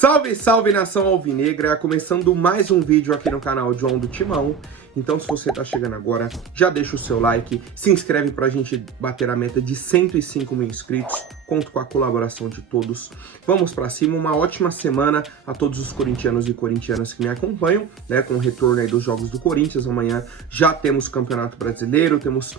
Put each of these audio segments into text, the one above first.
Salve, salve nação alvinegra, começando mais um vídeo aqui no canal João do Timão. Então se você tá chegando agora, já deixa o seu like, se inscreve pra gente bater a meta de 105 mil inscritos, conto com a colaboração de todos. Vamos pra cima, uma ótima semana a todos os corintianos e corintianas que me acompanham, né, com o retorno aí dos jogos do Corinthians. Amanhã já temos Campeonato Brasileiro, temos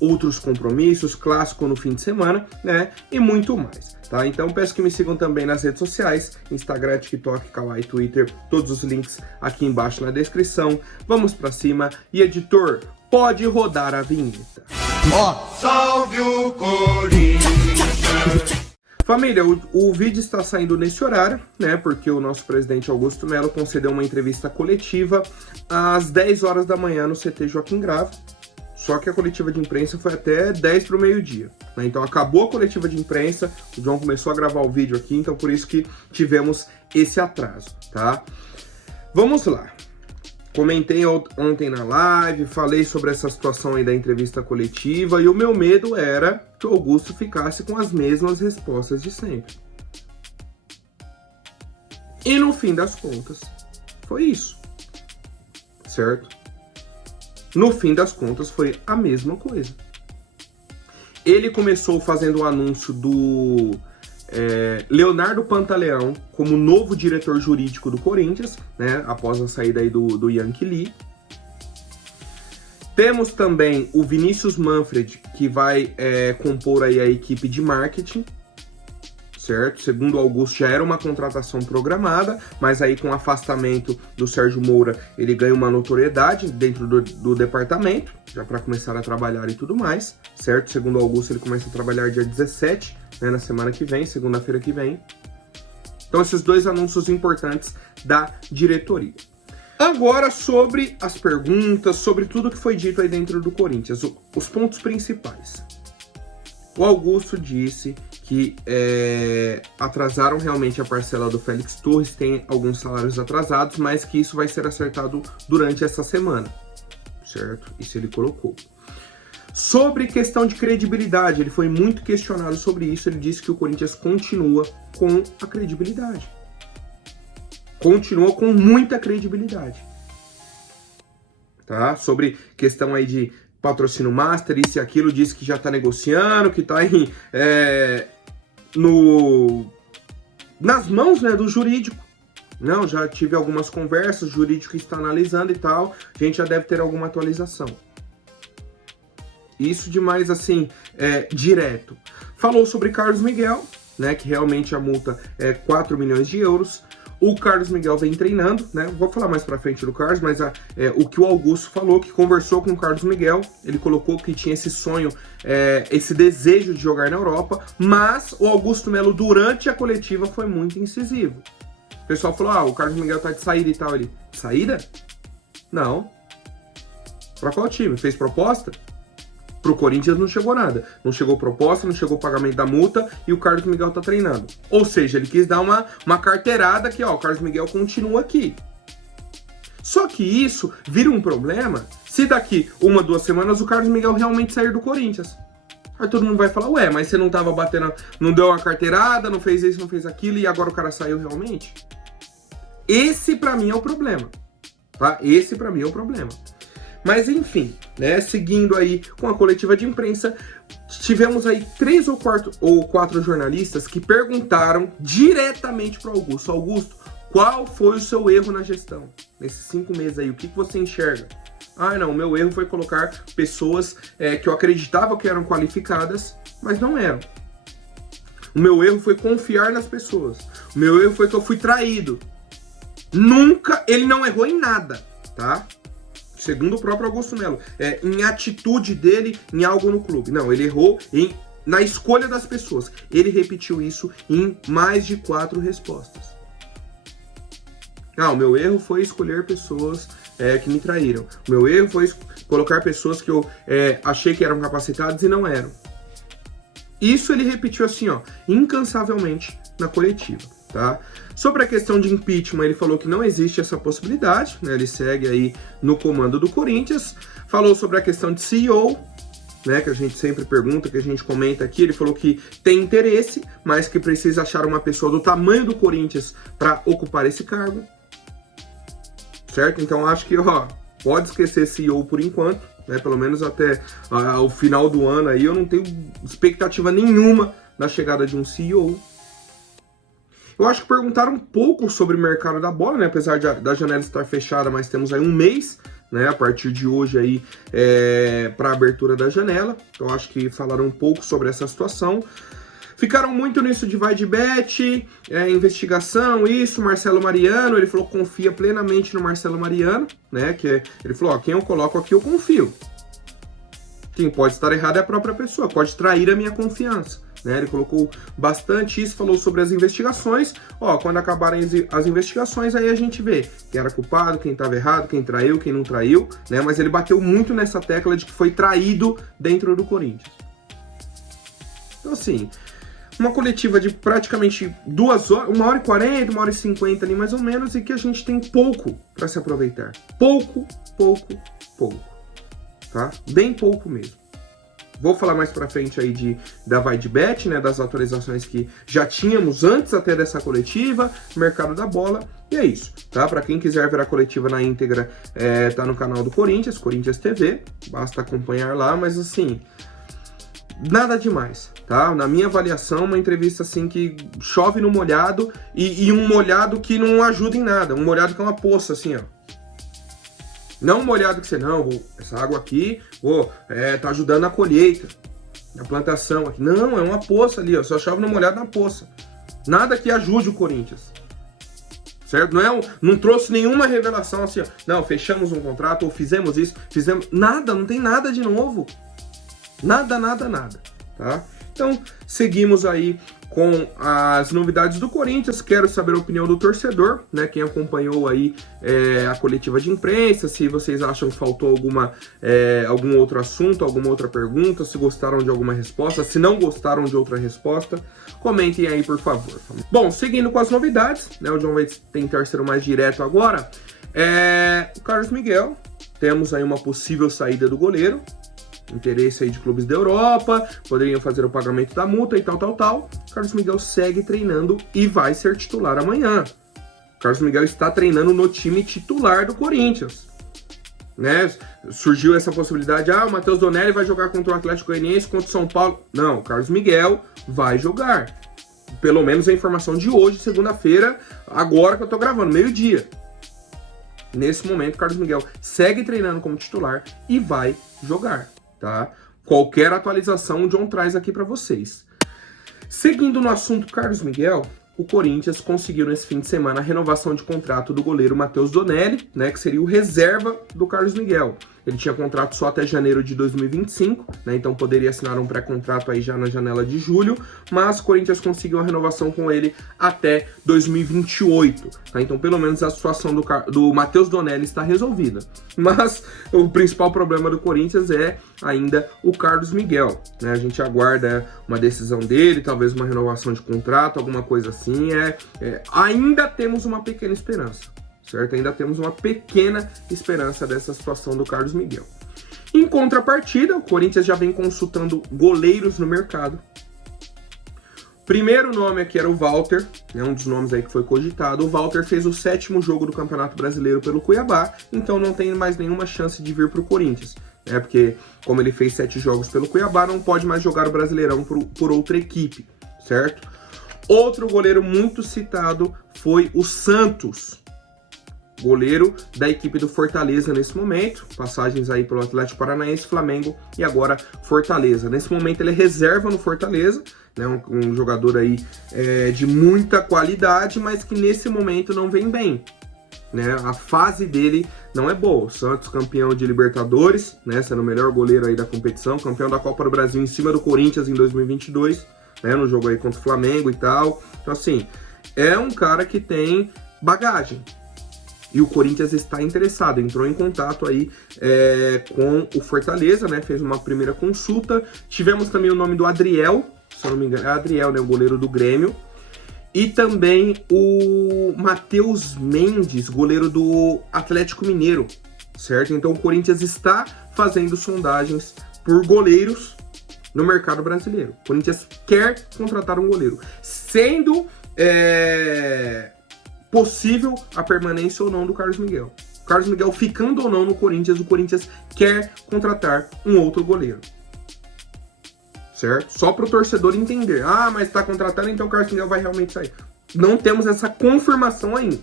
outros compromissos, clássico no fim de semana, né, e muito mais. Tá? Então peço que me sigam também nas redes sociais, Instagram, TikTok, Kawaii, Twitter, todos os links aqui embaixo na descrição. Vamos pra cima e editor, pode rodar a vinheta. Salve o Corinthians! Família, o vídeo está saindo nesse horário, né, porque o nosso presidente Augusto Melo concedeu uma entrevista coletiva às 10 horas da manhã no CT Joaquim Grava. Só que a coletiva de imprensa foi até 10 para o meio-dia, né? Então acabou a coletiva de imprensa, o João começou a gravar o vídeo aqui, então por isso que tivemos esse atraso, tá? Vamos lá. Comentei ontem na live, falei sobre essa situação aí da entrevista coletiva e o meu medo era que o Augusto ficasse com as mesmas respostas de sempre. E no fim das contas, foi isso, certo? No fim das contas, foi a mesma coisa. Ele começou fazendo o anúncio do Leonardo Pantaleão como novo diretor jurídico do Corinthians, né, após a saída aí do Yankee Lee. Temos também o Vinícius Manfred, que vai compor aí a equipe de marketing, certo? Segundo o Augusto, já era uma contratação programada, mas aí com o afastamento do Sérgio Moura, ele ganha uma notoriedade dentro do departamento, já para começar a trabalhar e tudo mais, certo? Segundo o Augusto, ele começa a trabalhar dia 17, né, na semana que vem, segunda-feira que vem. Então, esses dois anúncios importantes da diretoria. Agora, sobre as perguntas, sobre tudo que foi dito aí dentro do Corinthians, os pontos principais. O Augusto disse que atrasaram realmente a parcela do Félix Torres, tem alguns salários atrasados, mas que isso vai ser acertado durante essa semana, certo? Isso ele colocou. Sobre questão de credibilidade, ele foi muito questionado sobre isso, ele disse que o Corinthians continua com a credibilidade. Continua com muita credibilidade. Tá? Sobre questão aí de patrocínio master, isso e aquilo, disse que já está negociando, que está nas mãos, né, do jurídico. Não, já tive algumas conversas, o jurídico está analisando e tal, a gente já deve ter alguma atualização. Isso demais assim, direto. Falou sobre Carlos Miguel, né, que realmente a multa é 4 milhões de euros. O Carlos Miguel vem treinando, né? Vou falar mais pra frente do Carlos, mas o que o Augusto falou, que conversou com o Carlos Miguel, ele colocou que tinha esse sonho, esse desejo de jogar na Europa, mas o Augusto Melo, durante a coletiva, foi muito incisivo. O pessoal falou, o Carlos Miguel tá de saída e tal. Ele, saída? Não. Pra qual time? Fez proposta? Pro Corinthians não chegou nada. Não chegou proposta, não chegou pagamento da multa e o Carlos Miguel tá treinando. Ou seja, ele quis dar uma carteirada que, o Carlos Miguel continua aqui. Só que isso vira um problema se daqui 1, 2 semanas o Carlos Miguel realmente sair do Corinthians. Aí todo mundo vai falar, mas você não tava batendo, não deu uma carteirada, não fez isso, não fez aquilo e agora o cara saiu realmente? Esse pra mim é o problema, tá? Esse pra mim é o problema. Mas enfim, né, seguindo aí com a coletiva de imprensa, tivemos aí 3 ou 4 jornalistas que perguntaram diretamente para o Augusto. Augusto, qual foi o seu erro na gestão? Nesses 5 meses aí, o que você enxerga? Não, o meu erro foi colocar pessoas que eu acreditava que eram qualificadas, mas não eram. O meu erro foi confiar nas pessoas. O meu erro foi que eu fui traído. Ele não errou em nada, tá? Segundo o próprio Augusto Melo, em atitude dele em algo no clube. Não, ele errou na escolha das pessoas. Ele repetiu isso em mais de 4 respostas. O meu erro foi escolher pessoas que me traíram. O meu erro foi colocar pessoas que eu achei que eram capacitadas e não eram. Isso ele repetiu assim, incansavelmente na coletiva. Tá? Sobre a questão de impeachment, ele falou que não existe essa possibilidade, né? Ele segue aí no comando do Corinthians. Falou sobre a questão de CEO, né, que a gente sempre pergunta, que a gente comenta aqui, ele falou que tem interesse, mas que precisa achar uma pessoa do tamanho do Corinthians para ocupar esse cargo, certo? Então acho que, ó, pode esquecer CEO por enquanto, né, pelo menos até o final do ano aí, eu não tenho expectativa nenhuma da chegada de um CEO. Eu acho que perguntaram um pouco sobre o mercado da bola, né, apesar da janela estar fechada, mas temos aí um mês, né, a partir de hoje aí para a abertura da janela. Então acho que falaram um pouco sobre essa situação. Ficaram muito nisso de vai de bet, investigação, isso, Marcelo Mariano, ele falou que confia plenamente no Marcelo Mariano, né, que ele falou, ó, quem eu coloco aqui eu confio. Quem pode estar errado é a própria pessoa, pode trair a minha confiança, né, ele colocou bastante isso, falou sobre as investigações, ó, quando acabarem as investigações, aí a gente vê quem era culpado, quem estava errado, quem traiu, quem não traiu, né, mas ele bateu muito nessa tecla de que foi traído dentro do Corinthians. Então assim, uma coletiva de praticamente 2 horas, 1h40, 1h50 ali mais ou menos, e que a gente tem pouco para se aproveitar. Pouco, tá? Bem pouco mesmo. Vou falar mais pra frente aí da Vai de Bet, né, das atualizações que já tínhamos antes até dessa coletiva, mercado da bola, e é isso, tá? Pra quem quiser ver a coletiva na íntegra, tá no canal do Corinthians, Corinthians TV, basta acompanhar lá, mas assim, nada demais, tá? Na minha avaliação, uma entrevista assim que chove no molhado e um molhado que não ajuda em nada, um molhado que é uma poça, assim, ó. Não um molhado que você, não, essa água aqui, tá ajudando a colheita, a plantação aqui. Não, é uma poça ali, ó, só chove no molhado na poça. Nada que ajude o Corinthians, certo? Não trouxe nenhuma revelação assim, ó, não, fechamos um contrato, ou fizemos isso, nada, não tem nada de novo. Nada, tá? Então, seguimos aí com as novidades do Corinthians. Quero saber a opinião do torcedor, né? Quem acompanhou aí a coletiva de imprensa, se vocês acham que faltou algum outro assunto, alguma outra pergunta, se gostaram de alguma resposta, se não gostaram de outra resposta, comentem aí, por favor. Bom, seguindo com as novidades, né? O João vai tentar ser o mais direto agora. O Carlos Miguel, temos aí uma possível saída do goleiro. Interesse aí de clubes da Europa, poderiam fazer o pagamento da multa e tal. Carlos Miguel segue treinando e vai ser titular amanhã. Carlos Miguel está treinando no time titular do Corinthians, né? Surgiu essa possibilidade, o Matheus Donelli vai jogar contra o Atlético Goianiense, contra o São Paulo. Não, o Carlos Miguel vai jogar. Pelo menos a informação de hoje, segunda-feira, agora que eu tô gravando, meio-dia. Nesse momento, o Carlos Miguel segue treinando como titular e vai jogar. Tá? Qualquer atualização o John traz aqui para vocês. Seguindo no assunto Carlos Miguel, o Corinthians conseguiu nesse fim de semana a renovação de contrato do goleiro Matheus Donelli, né, que seria o reserva do Carlos Miguel. Ele tinha contrato só até janeiro de 2025, né, então poderia assinar um pré-contrato aí já na janela de julho, mas o Corinthians conseguiu a renovação com ele até 2028. Tá? Então pelo menos a situação do Matheus Donelli está resolvida. Mas o principal problema do Corinthians é ainda o Carlos Miguel, né? A gente aguarda uma decisão dele, talvez uma renovação de contrato, alguma coisa assim. Ainda temos uma pequena esperança, certo? Ainda temos uma pequena esperança dessa situação do Carlos Miguel. Em contrapartida, o Corinthians já vem consultando goleiros no mercado. Primeiro nome aqui era o Walter, né, um dos nomes aí que foi cogitado. O Walter fez o 7º jogo do Campeonato Brasileiro pelo Cuiabá, então não tem mais nenhuma chance de vir para o Corinthians, né, porque como ele fez 7 jogos pelo Cuiabá, não pode mais jogar o Brasileirão por outra equipe, certo? Outro goleiro muito citado foi o Santos, goleiro da equipe do Fortaleza nesse momento, passagens aí pelo Atlético Paranaense, Flamengo e agora Fortaleza. Nesse momento ele é reserva no Fortaleza, né, um jogador aí de muita qualidade, mas que nesse momento não vem bem, né, a fase dele não é boa. O Santos campeão de Libertadores, né, sendo o melhor goleiro aí da competição, campeão da Copa do Brasil em cima do Corinthians em 2022, né, no jogo aí contra o Flamengo e tal. Então assim, é um cara que tem bagagem. E o Corinthians está interessado, entrou em contato aí com o Fortaleza, né? Fez uma primeira consulta. Tivemos também o nome do Adriel, se eu não me engano, é Adriel, né? O goleiro do Grêmio. E também o Matheus Mendes, goleiro do Atlético Mineiro, certo? Então o Corinthians está fazendo sondagens por goleiros no mercado brasileiro. O Corinthians quer contratar um goleiro, sendo possível a permanência ou não do Carlos Miguel. Carlos Miguel ficando ou não no Corinthians, o Corinthians quer contratar um outro goleiro. Certo? Só para o torcedor entender. Ah, mas está contratando, então o Carlos Miguel vai realmente sair. Não temos essa confirmação ainda.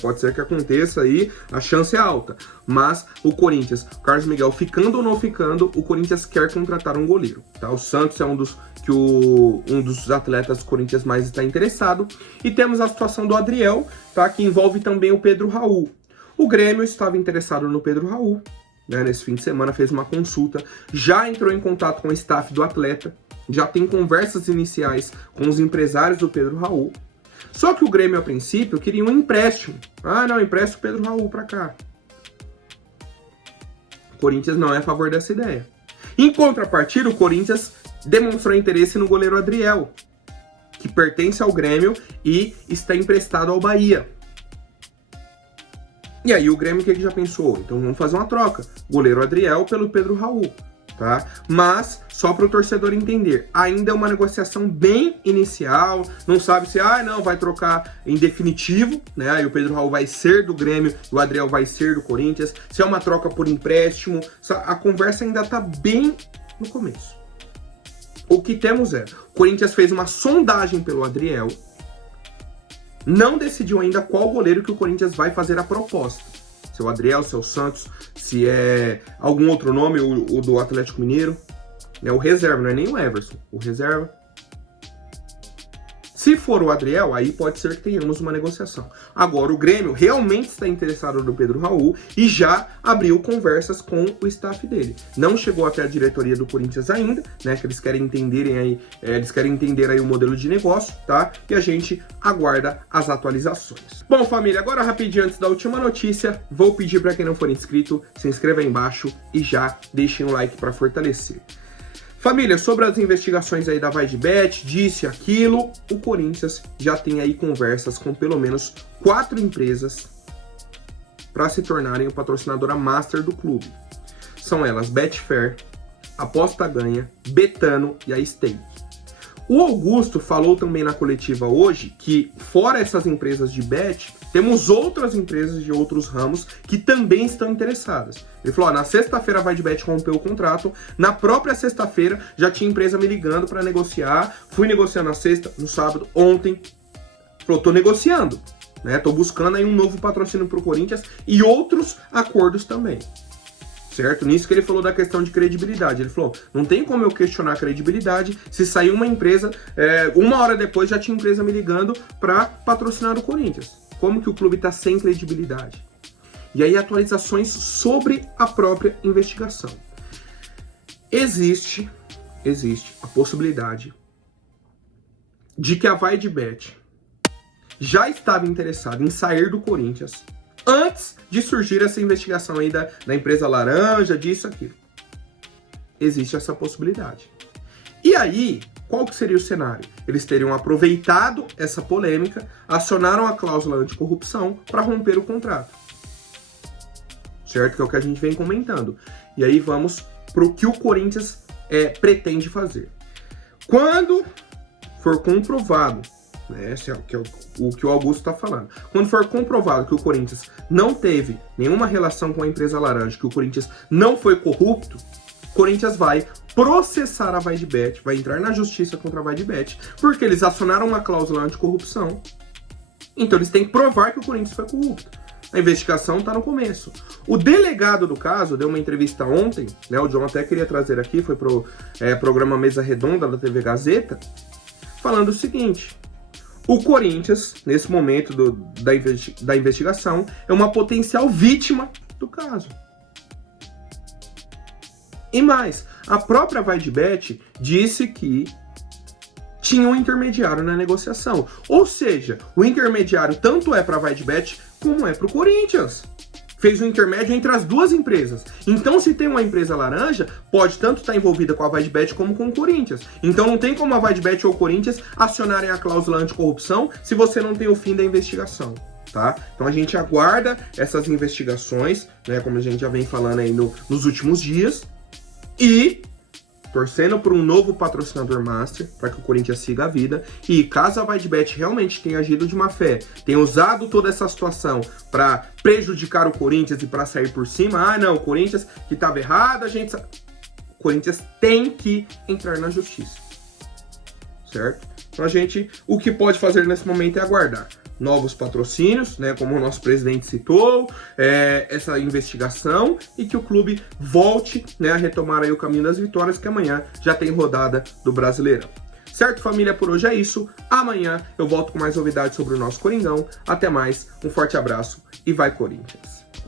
Pode ser que aconteça aí, a chance é alta. Mas o Corinthians, o Carlos Miguel ficando ou não ficando, o Corinthians quer contratar um goleiro. Tá? O Santos é um dos atletas do Corinthians mais está interessado. E temos a situação do Adriel, tá? Que envolve também o Pedro Raul. O Grêmio estava interessado no Pedro Raul, né? Nesse fim de semana fez uma consulta, já entrou em contato com o staff do atleta, já tem conversas iniciais com os empresários do Pedro Raul. Só que o Grêmio, a princípio, queria um empréstimo. Ah, não, empresta o Pedro Raul pra cá. O Corinthians não é a favor dessa ideia. Em contrapartida, o Corinthians demonstrou interesse no goleiro Adriel, que pertence ao Grêmio e está emprestado ao Bahia. E aí o Grêmio, o que já pensou? Então vamos fazer uma troca. Goleiro Adriel pelo Pedro Raul. Tá? Mas, só para o torcedor entender, ainda é uma negociação bem inicial, não sabe se vai trocar em definitivo, né? Aí o Pedro Raul vai ser do Grêmio, o Adriel vai ser do Corinthians, se é uma troca por empréstimo, a conversa ainda tá bem no começo. O que temos o Corinthians fez uma sondagem pelo Adriel, não decidiu ainda qual goleiro que o Corinthians vai fazer a proposta. Se é o Adriel, se é o Santos, se é algum outro nome, o do Atlético Mineiro. É o reserva, não é nem o Everson, o reserva. Se for o Adriel, aí pode ser que tenhamos uma negociação. Agora, o Grêmio realmente está interessado no Pedro Raul e já abriu conversas com o staff dele. Não chegou até a diretoria do Corinthians ainda, né? Que eles querem entender aí o modelo de negócio, tá? E a gente aguarda as atualizações. Bom, família, agora rapidinho antes da última notícia, vou pedir para quem não for inscrito, se inscreva aí embaixo e já deixem um like para fortalecer. Família, sobre as investigações aí da VaideBet, disse aquilo, o Corinthians já tem aí conversas com pelo menos 4 empresas para se tornarem o patrocinadora master do clube. São elas Betfair, Aposta Ganha, Betano e a Stake. O Augusto falou também na coletiva hoje que, fora essas empresas de bet, temos outras empresas de outros ramos que também estão interessadas. Ele falou, na sexta-feira a VaideBet rompeu o contrato, na própria sexta-feira já tinha empresa me ligando para negociar, fui negociar na sexta, no sábado, ontem, falou, tô negociando, né? Tô buscando aí um novo patrocínio pro Corinthians e outros acordos também. Certo? Nisso que ele falou da questão de credibilidade. Ele falou, não tem como eu questionar a credibilidade se sair uma empresa, uma hora depois já tinha empresa me ligando para patrocinar o Corinthians. Como que o clube está sem credibilidade? E aí atualizações sobre a própria investigação. Existe a possibilidade de que a VaideBet já estava interessada em sair do Corinthians antes de surgir essa investigação aí da empresa laranja, disso, aquilo. Existe essa possibilidade. E aí, qual que seria o cenário? Eles teriam aproveitado essa polêmica, acionaram a cláusula anticorrupção para romper o contrato. Certo? Que é o que a gente vem comentando. E aí vamos para o que o Corinthians pretende fazer. Quando for comprovado, né, esse é o que o Augusto está falando. Quando for comprovado que o Corinthians não teve nenhuma relação com a empresa laranja, que o Corinthians não foi corrupto, o Corinthians vai processar a VaideBet, vai entrar na justiça contra a VaideBet, porque eles acionaram uma cláusula anticorrupção, então eles têm que provar que o Corinthians foi corrupto. A investigação está no começo. O delegado do caso deu uma entrevista ontem, né, o John até queria trazer aqui, foi pro programa Mesa Redonda da TV Gazeta, falando o seguinte: o Corinthians, nesse momento da investigação, é uma potencial vítima do caso. E mais, a própria VaideBet disse que tinha um intermediário na negociação. Ou seja, o intermediário tanto é para a VaideBet como é para o Corinthians. Fez um intermédio entre as duas empresas. Então, se tem uma empresa laranja, pode tanto estar envolvida com a VaideBet como com o Corinthians. Então, não tem como a VaideBet ou o Corinthians acionarem a cláusula anticorrupção se você não tem o fim da investigação, tá? Então, a gente aguarda essas investigações, né, como a gente já vem falando aí nos últimos dias, e torcendo por um novo patrocinador master, para que o Corinthians siga a vida, e caso a VideBet realmente tenha agido de má fé, tenha usado toda essa situação para prejudicar o Corinthians e para sair por cima, não, o Corinthians que estava errado, o Corinthians tem que entrar na justiça, certo? Então a gente, o que pode fazer nesse momento é aguardar novos patrocínios, né, como o nosso presidente citou, essa investigação, e que o clube volte, né, a retomar aí o caminho das vitórias, que amanhã já tem rodada do Brasileirão. Certo, família? Por hoje é isso. Amanhã eu volto com mais novidades sobre o nosso Coringão. Até mais, um forte abraço e vai Corinthians!